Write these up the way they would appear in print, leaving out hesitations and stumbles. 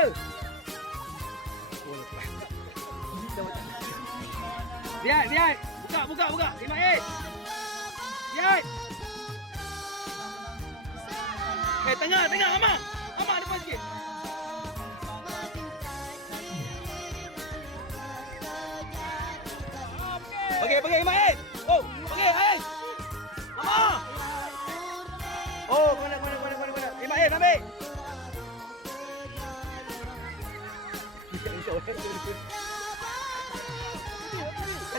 clear. Lihat. Buka. Ismail. Lihat. Tengah. Amar depan sikit. Pergi Ismail. Oh, pergi Ain. Amar. Oh, mana. Ismail ambil.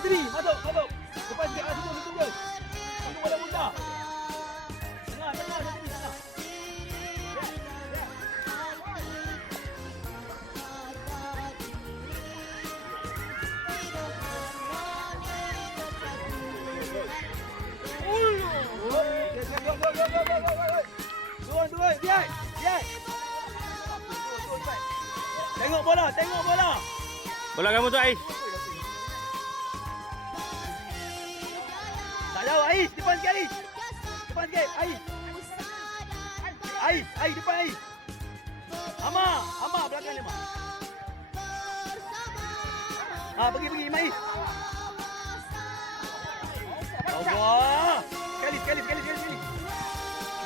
Jadi, masuk. Depan sikit lah situ je. Tunggu bola muda. Tengah. Turun. Lihat. Tengok bola. Bola kamu tu, Ais. Tak jauh, Ais. Depan sikit, Ais. Ais, depan Ais. Amar belakang dia, Mak. Pergi, Ais. Allah. Sekali.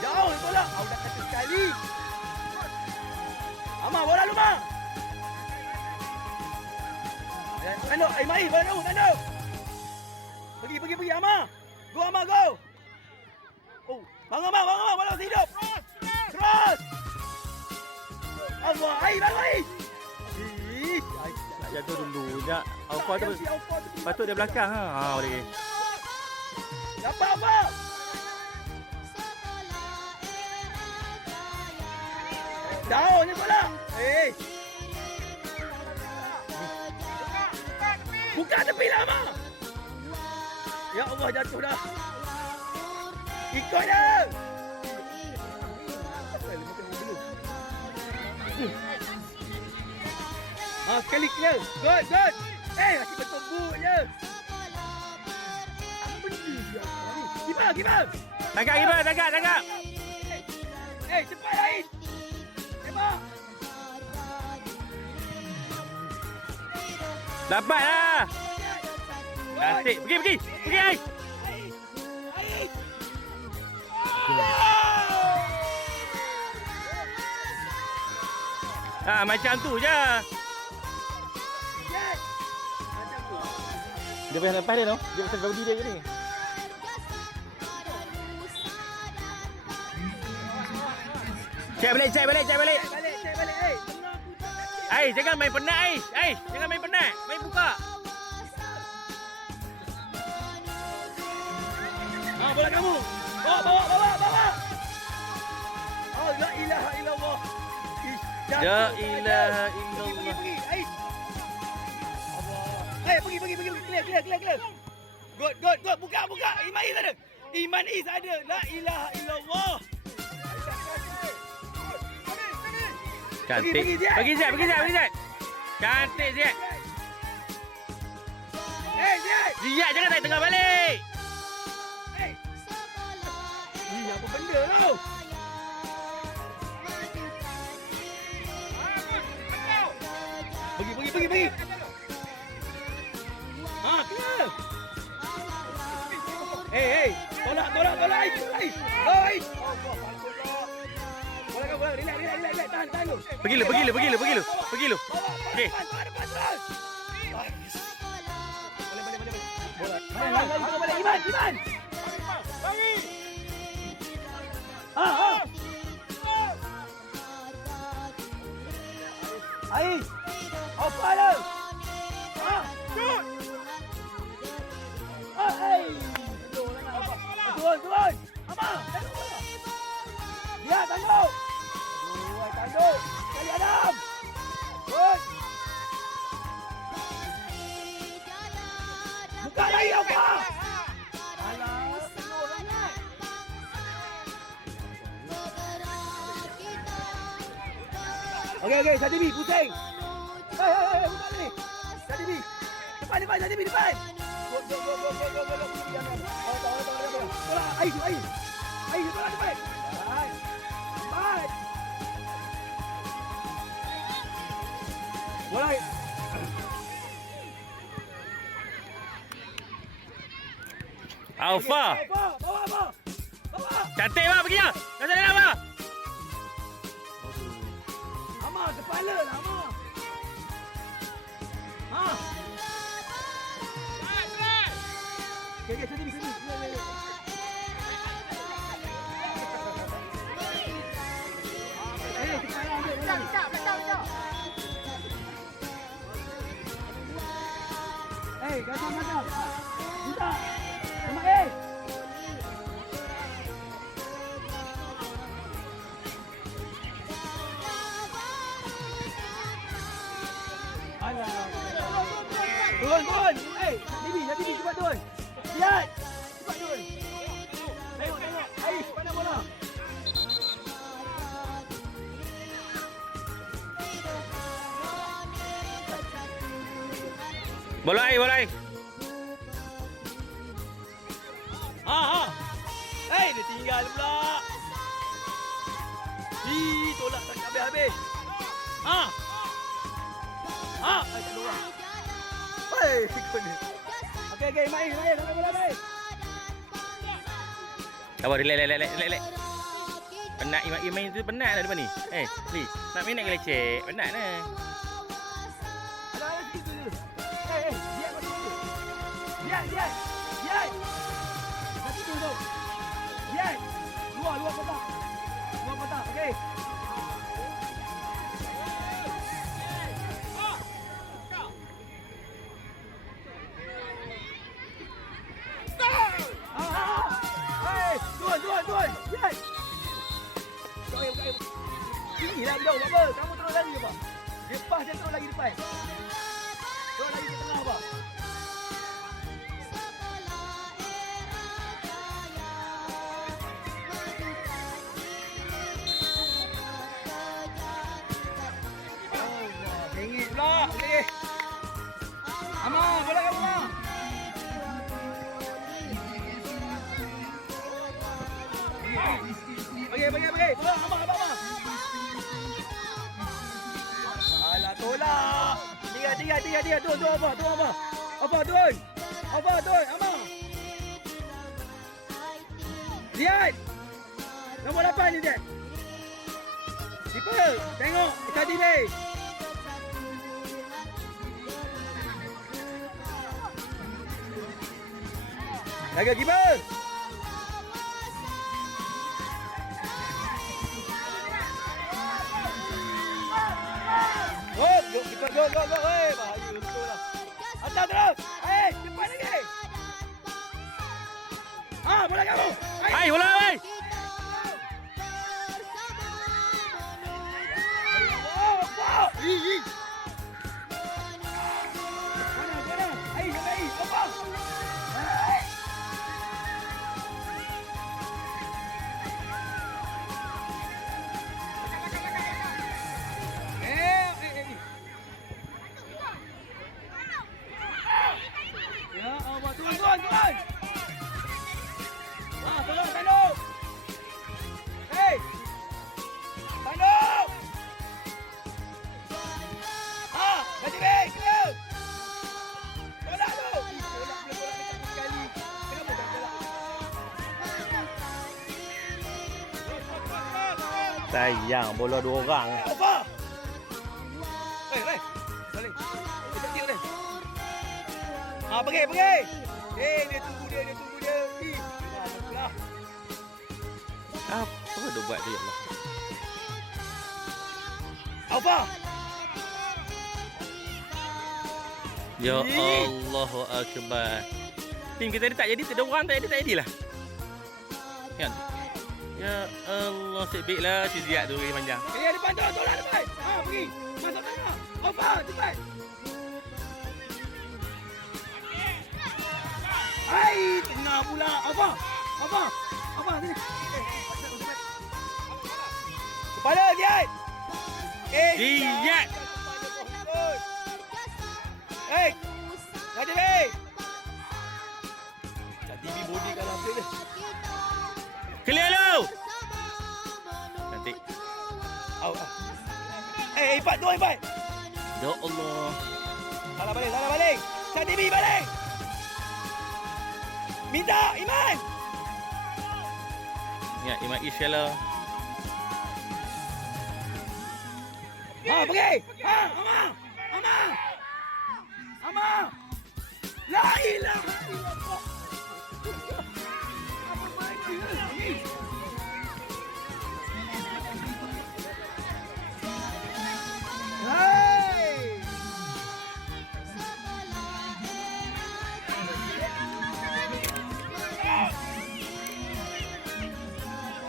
Jauh bola. Dah kata sekali. Amar, bola lu, Mak. Tanduk, Ismail, bola kamu, tanduk. Pergi, Amar. Go, Amar, go. Oh, bang Amar, bola masih hidup. Cross. Allah, Ais, baru Ais. Nak jatuh dulu. Alfa tu patut dia belakang. Boleh. Dapat apa? Jauh ni bola. Buka tepi lah, Mak. Ya Allah, jatuh dah. Ikut dia. Sekali clear. Good. Masih bertumbuk je. Apa benda dia? Kibar. Tangkap. Cepat lain. Tembak. Dapat lah. Cantik. Pergi, Ais. Macam tu je. Dia payah lepas dia tu. Dia pasal Gaudi dia ke ni. Cek balik. Ais, jangan main penat, Ais. Jangan main penat. Main buka. Bola kamu. Bawa. Oh, la ilaha illallah. La ilaha illallah. Pergi. Ais. Allah. Pergi. Clear. Good. Buka. Iman Is ada. La ilaha illallah. Cantik. Pergi Ziyad. Cantik Ziyad. Ziyad jangan tarik tengah balik. Ni apa benda tau? Pergi. Kena. Tolak Ais. Bola, relax. Tahan lu. Pergi lu. Okey. Boleh. Bola. Iman. Bagi. Ais. Apa lu? Shoot. Turun. Amar. Ya, tangguh. Kali Adam. Good. Buka lagi apa? Okey, Sadibi pusing. Hei, buka ni. Sadibi. Depan, Sadibi depan. Go. Bola, Ais, bola depan. Baik. Bola. Alfa. Bawa. Cantik bang pergi lah. Dah sana bang. Amar kepala lah Amar. Ha. Okey, sini. Gajah mana? Buta. Sama Turun. TV cepat turun. Lihat. Cepat turun. Tengok. Mana bola? Bola air. Ha. Dia tinggal pula. Tolak tak habis-habis. Ha. Keluar. Kena. Okey, main. Sampai bola main. Sabar, relax. Penat main tu penat dah depan ni. Li, nak main nak leceh. Penat dah. Ada situ dulu. Dia macam tu. Dia. Satu tu. Dia. Luar kotak. Okey. Tuan. Yes. Inilah beliau. Apa? Kamu terus lari apa? Lepas dia terus lagi depan. Terus lagi ke tengah apa? Bengit pula. Okey. Amar, bola kamu Amar. Bagi. Abang. Alah, tolak. Tiga. Turun apa? Apa, turun. Abang. Lihat. Nombor 8 ni, Zat. Keeper, tengok. Dekat delay. Jaga keeper. Go. Bahaya betul lah. Atas terus. Cepat lagi. Bola kamu. Bola. Mana? Apa? Tuan. Tolong Tanduk. Tanduk. Ganti baik. Tolak tu. Tolak dekat sekali. Kenapa tak tolak? Sayang bola 2 orang. Apa? Balik. Kita tengok dia. Pergi. Dia tunggu dia. Lah. Apa dia buat dia Allah? Apa? Ya Allahu Akbar. Tim kita ni tak jadi, tak ada orang tak jadilah. Kan? Ya Allah, sebik lah si Ziad tu lagi panjang. Depan tu, tolak depan. Pergi. Masuk tengah. Apa? Cepat. Tengah pula. Apa? Sini. Kepala, Ziad. Ziad. Raja baik. Kat TV body kalau apa dia. Clear lu. Cantik. Ipat. Ya Allah. Salah balik. Satibi balik. Minta, Iman. Ya, Iman Isyala. Pergi. Ama. La ilaha illallah. Apa benda ni? Hey!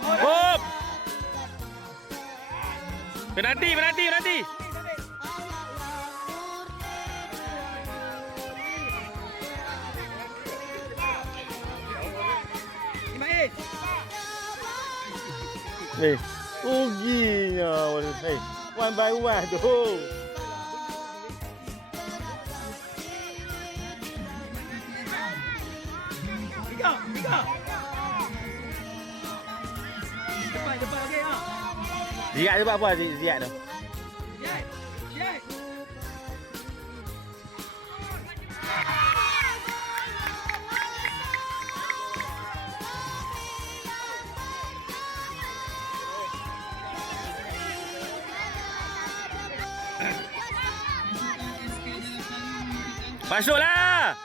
Hop. Penalti. Ismail. Ruginya. One by one tu. Tiga. Depan okey ah. Ziat tu buat apa Ziat tu? Siap. Masuklah.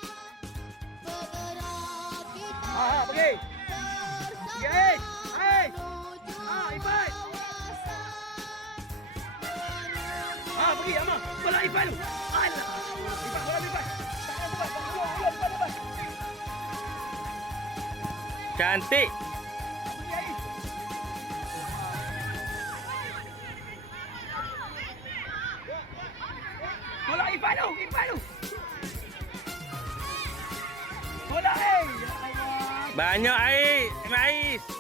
Pergi. Hey. Ifan. Pergi Ama. Bola Ifan tu. Alah. Bola Ifan. Cantik. Bola Ifan tu. Bola Banyak air, Ais.